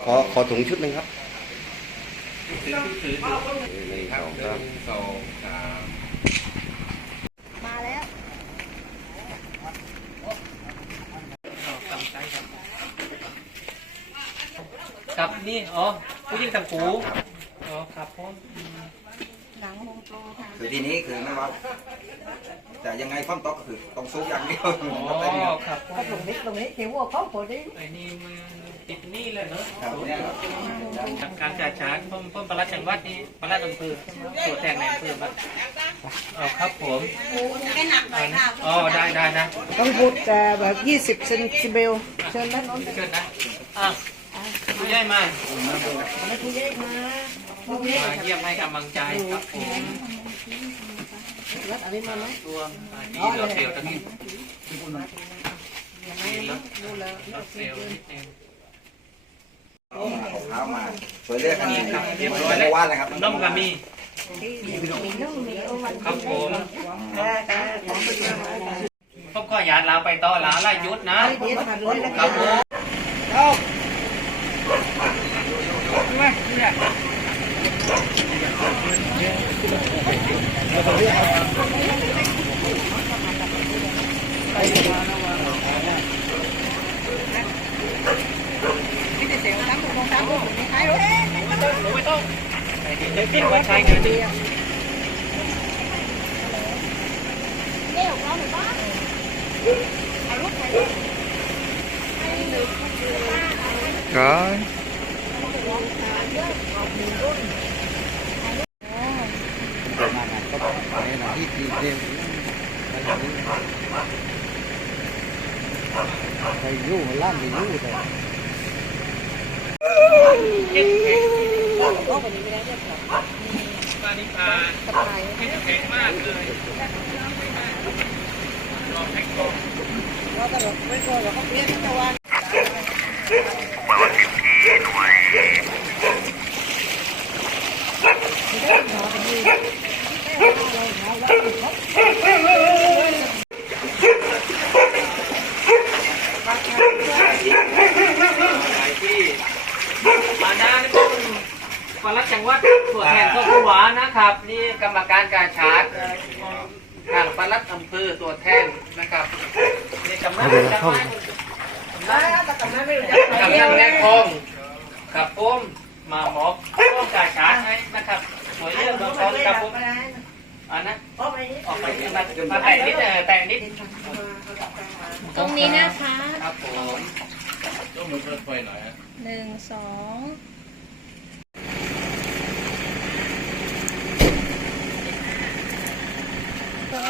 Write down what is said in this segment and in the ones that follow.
ขอขอถุงชุดหนึ่งครับถือถือหนึ่งครัสบองหสานึ่มงสองสามมาแล้วกับนี่ อ๋อผู้หญิงทำกูอ๋อครับผมหนังวงโตค่ะคือทีนี้คือไม่ว่าแต่ยังไงฟ้อมตอกก็คือต้องซุกอย่างเดียวอ๋อครับผมก็ตรงนี้ตรงนี้เขียวหัวเขาพอดีไอ้นี่มัน ติดหนี่เลยเนอะครับเนี่ยครับการจ่ายชาร์จพ่อพ่อประหลัดจังหวัดนี่ประหลัดอำเภอตัวแทนในอำเภอบ้างอ๋อครับผมอ๋อได้ได้นะต้องพูดแต่แบบยี่สิบเซนติเมตรเชิญด้านโน้นเชิญนะอะผู้ใหญ่มาไม่คุยเยอะมาลูกนี้มาเยี่ยมให้กำลังใจครับผมรัดอะไรมาไหมรวมอ่าดีเหลือเซลล์ตอนนี้ดีแล้วดูแล้วเหลือเซลล์นิดนึง เอาเท้ามาเปิดเลือกกันนี่ครับเรียบร้อยไม่แล้วว่าเลยครับน้ำกามีมีนุ่มมีเอาวันครับผมแต่แต่ของไปดูพบข้อหยาดลาไปต่อลาไล่ยุดนะเดี๋ยวผ่านร้อยแล้วครับผมไม่ได้เสียงน้ำมองตามลูกไม่ใช่หรอก ไม่ต้องหนูไม่ต้อง เดี๋ยวคิดว่าใช้งานดีเลี้ยวเราหรือบ้าน เอาลูกไปก็ไปยู่ล่ามไปยู่แต่ปานิพานเข้มแข็งมากเลยลองให้ก่อนเราก็แบบไม่กลัวเราก็เปลี่ยนตะวันหลายที่มาดานี่เป็น ปลัดจังหวัดตัวแทนครอบครัวนะครับ นี่กรรมการการชาร์จทางปลัดอำเภอตัวแทนนะครับนี่กำนันกำนันกำนันแม่คงครับผมมาหมอบต้องการชาร์จให้นะครับสวยเรื่องของเขาครับผมอันนั้นออกไปนิดมามาแต่นิดเออแต่นิดตรงนี้นะคะครับผมต้องมือเปิดไฟหน่อยฮะหนึ่งสอง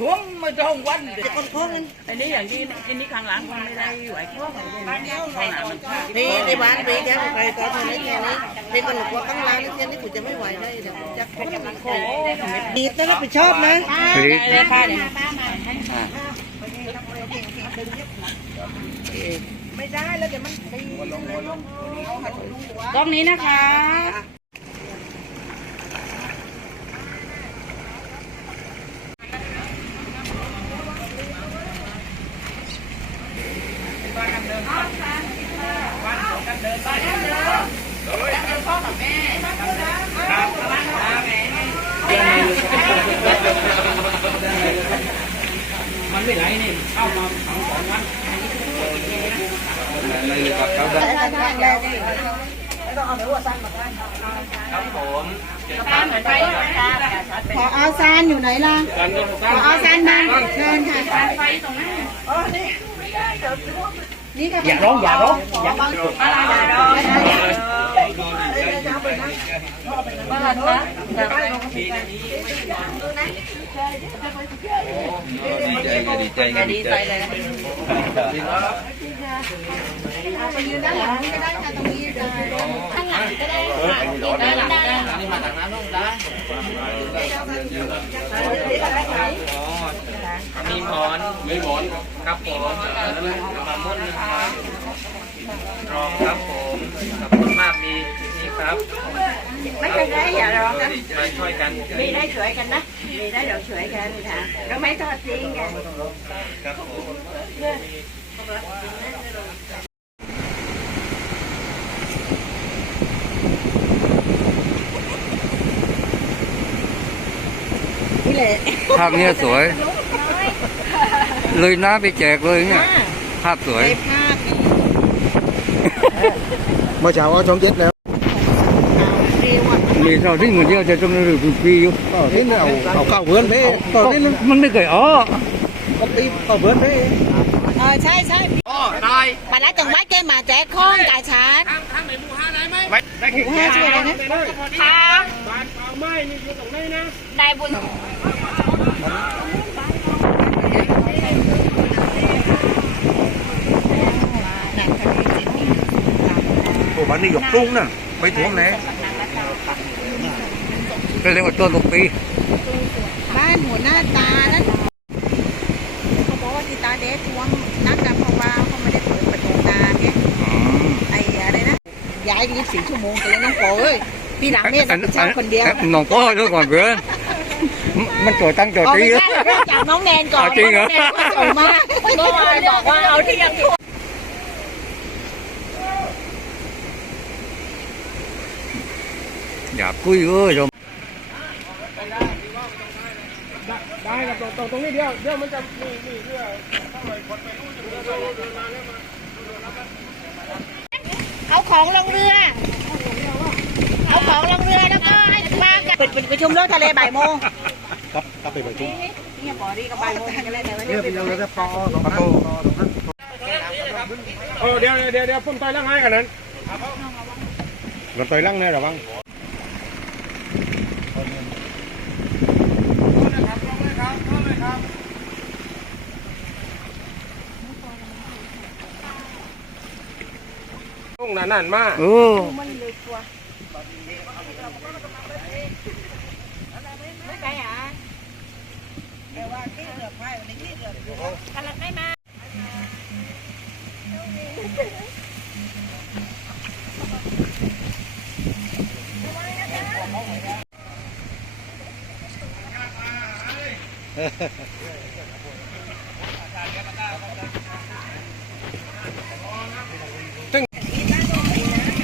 ทุนแล้วเมื่อแล้วนะเดี๋ยวทุนเดือนนึงไหมเอาไปวันนี้เอาไม่ต้องไปยุ่งต้องลำบากท่วมมาจองวันจะคนท้องกันอันนี้อย่างที่อันนี้ข้างหลังมันไม่ได้ไหวข้างหลังมันข้างหลังมันนี่ในบ้านไปแกไปตอนนี้แค่นี้ในคนหัวข้างล่างนี่แค่นี้กูจะไม่ไหวได้เดี๋ยวจะคนมันโค้ดีต้องรับผิดชอบนะเลยค่ะเนี่ยไม่ได้แล้วเดี๋ยวมันตีกล้องนี้นะคะ มันไม่ไหลนี่เข้ามาสองสองวันต้องเอาเนื้อสั้นมาได้ครับผมขอเอาซานอยู่ไหนล่ะขอเอาซานมาเชิญค่ะอย่าร้องอย่าร้องอย่าบ้านคะดีนะนี้ดีใจดีใจ ดีใจไปยืนด้านหลังก็ได้ค่ะตรง นี้ได้ข้างหลังก็ได้ค่ะด้านหลังได้นี่มาจากนั้นลงได้อ๋อมีหมอนไม่หมอนครับผมมามุ่นนะครับครับผมขอบคุณมากมีนี่ครับ ไม่เป็นไรอย่ารอกันมาช่วยกันมีได้ช่วยกันนะมีได้เราช่วยกันค่ะเราไม่ทอดทิ้งกันครับผมนี่แหละภาพเนี้ยสวย เลยน้าไปแจกเลยเนี่ยภาพสวย ไปภาคเมื่อเช้าว่าชมเจ็ดแล้วข่าวเร็วอะมีเท่าที่เงินเดียวจะต้องรื้อปีอยู่ก็นี่เอาเอาเข้าเพื่อนไปก็นี่มันไม่เคยอ๋อก็ตีเข้าเพื่อนไปเออใช่ใช่อ๋อนายปลาจังหวัดแกมาแจกข้องกาชาร์จทางไหนหมู่ห้าได้ไหมหมู่ห้าชื่ออะไรนะค่ะนายบุญ โอ้บ้านนี้หยกตุ้งน่ะไปถ่วงไหนก็เรียกว่าต้นทุกปีบ้านหัวหน้าตานั้นเขาบอกว่าที่ตาเดชทวงนักนะเพราะว่าเขาไม่ได้เปิดประตูนาเนี่ยอืมไอ้อะไรนะย้ายยี่สิบสี่ชั่วโมงกันเลยน้องโปเอ้ยพี่หลังเนี่ยรับผิดชอบคนเดียวน้องก็ด้วยก่อนเพื่อน มันตัวตั้งตัวเอาตีไม่ใช่เริ่มจากน้องแนนก่อนเอาจริงเหรอน้องแนนก็ส่งมาเมื่อวานบอกว่าเอาที่ยังอย่าคุยเอ้ยชมเอาของลงเรือ เอาของลงเรือแล้วก็ให้มากันปิดปิดประชุมเลิกทะเลบ่ายโมงครับครับ ไปประชุมเนี่ยบอดี้ก็บ่ายโมงกันเลยแต่ว่าเนี่เนี่ยยเป็นยังไงครับปอสองพันเออเดี๋ยวเดี๋ยวเดี๋ยวผมต่อยล่างให้กันนั้นเราต่อยล่างแน่หรอบ้างต้องนานๆมากเออ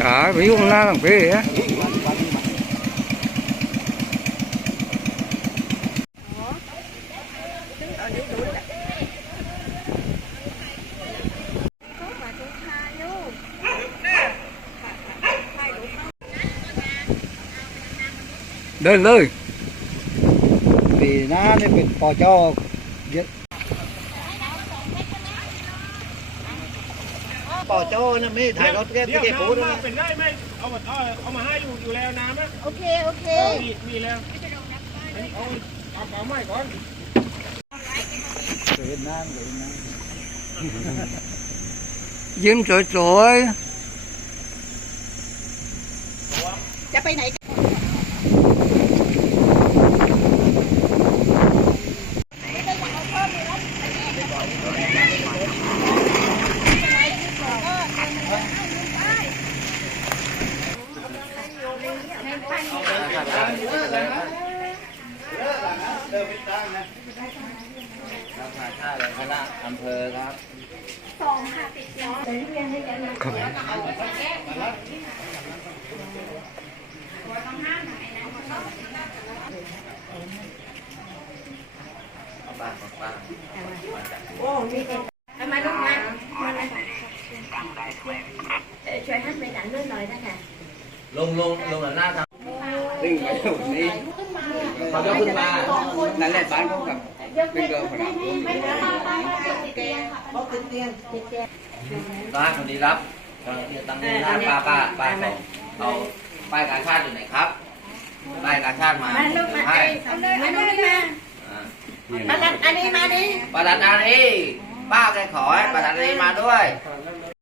จ๋าไปยุ่งหน้าหลัง พี่อะเดินเลยปีหน้าเนี่ยเป็นปอเจ้าเยอะปอเจ้านะไม่ถ่ายรถแค่ที่แกพูดนะเป็นได้ไหมเอามาเอาเอามาให้อยู่อยู่แล้วน้ำนะโอเค โอเคมีมีแล้วอันนี้เอาเอาเปล่าไม้ก่อน เห็นน้ำเห็นน้ยิ้มสวยจะไปไหนกัน คณะอำเภอครับๆครับมาลูกมามาเลยเอ่อช่วยให้ไปดันเลื่อนหน่อยนะคะลงลงลงหน้าทางดึงไปตรงนี้เขาจะขึ้นมานั่นแหละบ้านเขากับ เป็นเกลือขนาดนี้บอกขึ้นเตียงบ้านคนนี้รับตอนนี้ตั้งนี้ป้าป้าป้าป้าส่งเอาป้ายการชาติอยู่ไหนครับป้ายการชาติมามาลูกมาให้เอ้ยเอาเลยอันนี้มาอ่ามาดันอันนี้มาดิประธานอารีป้าแกขอให้ประธานอารีมาด้วยเ